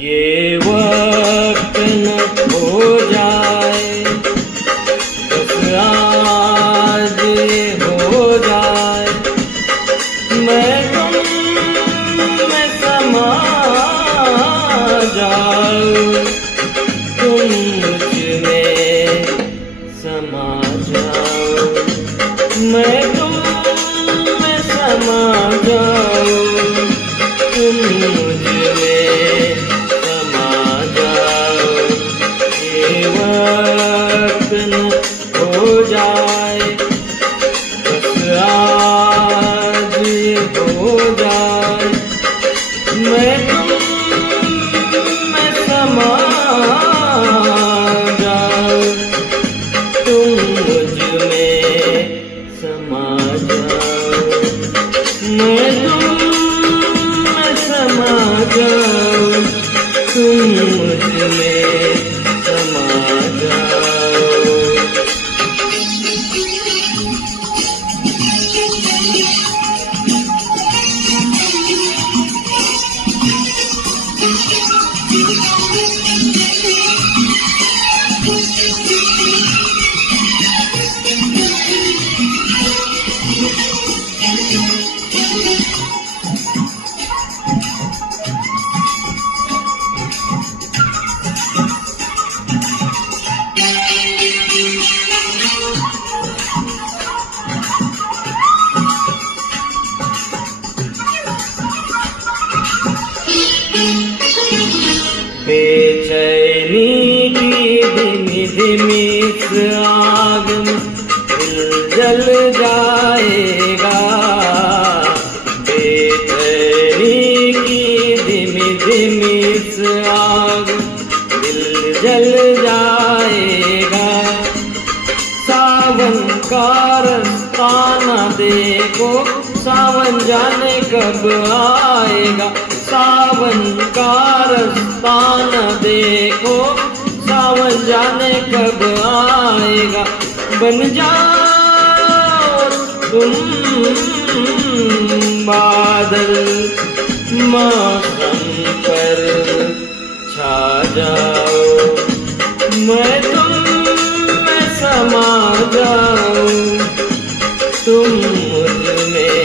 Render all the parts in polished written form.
ये वक्त न खो जाए, बस आज ये हो जाए, मैं तुम में समा जाऊं, तुम मुझ में समा जाओ, मैं तुम में समा जाऊं, तुम मुझ में समा जाओ। ये वक्त न हो जाए, बस आज ये हो जाए, मैं तुम में समा जाओ, तुम मुझ में समा जाओ, मैं तुम में समा जाओ, तुम मुझ में समा जाओ। बेचैनी की धीमी धीमी इस आग में दिल जल जाएगा, बेचैनी की धीमी धीमी इस आग दिल जल जाएगा, सावन का रास्ता न देखो, सावन जाने कब आएगा, सावन का रास्ता न देखो, सावन जाने कब आएगा, बन जाओ तुम बादल, मौसम पर छा जाओ, मैं तुम में समा जाऊं, तुम मुझ में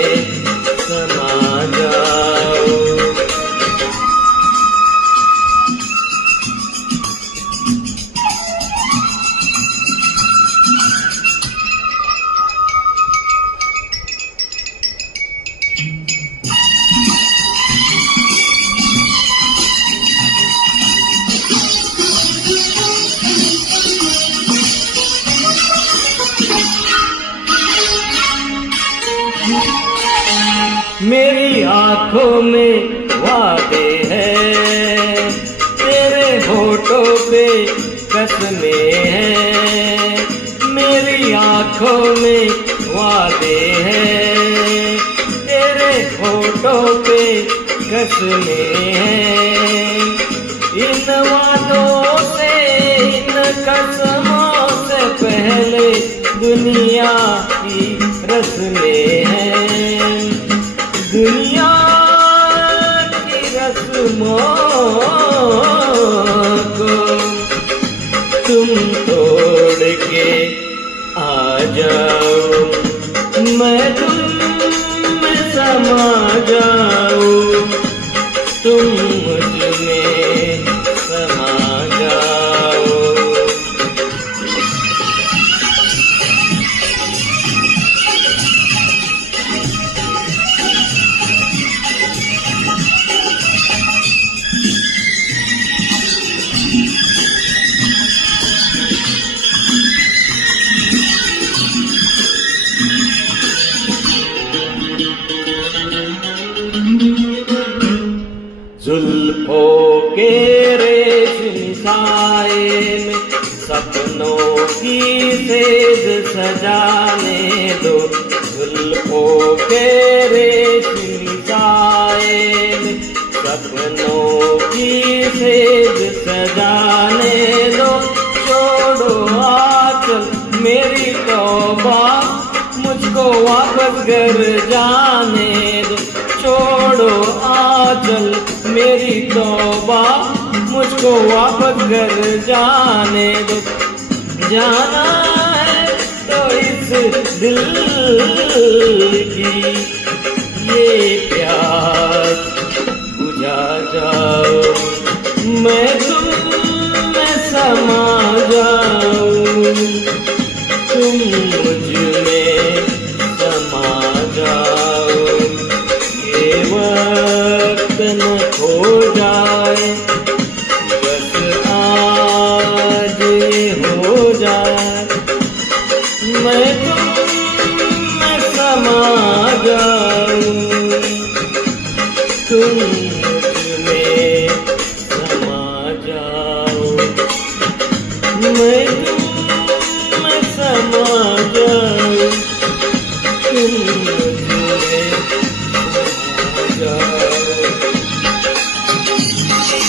समा जाओ। मेरी आँखों में वादे हैं, तेरे होठों पे कसमें हैं, मेरी आँखों में वादे हैं, तेरे होठों पे कसमें हैं, इन वादों से इन कसमों से पहले दुनिया की रस्में हैं, दुनिया की रस्मों को तुम तोड़ के आ जाओ, मैं तुम में समा जाऊं, तुम मुझ में समा जाओ। जुल्फों के रेशमी साए में सपनों की सेज सजाने दो, जुल्फों के रेशमी साए में सपनों की सेज सजाने दो, छोड़ो आंचल मेरी तौबा, मुझको वापस घर जाने दो। छोड़ो आंचल मेरी तौबा, मुझको वापस घर जाने दो। जाना है तो इस दिल की ये प्यास बुझा जाओ, मैं तुम में समा जाऊं, तुम मुझ में समा जाओ। ये वक्त न खो जाए, बस आज ये हो जाए, मैं तुम में समा जाऊं, तुम